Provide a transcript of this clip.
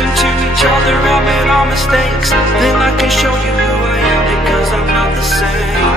listen to each other, admit our mistakes. Then I can show you who I am, because I'm not the same.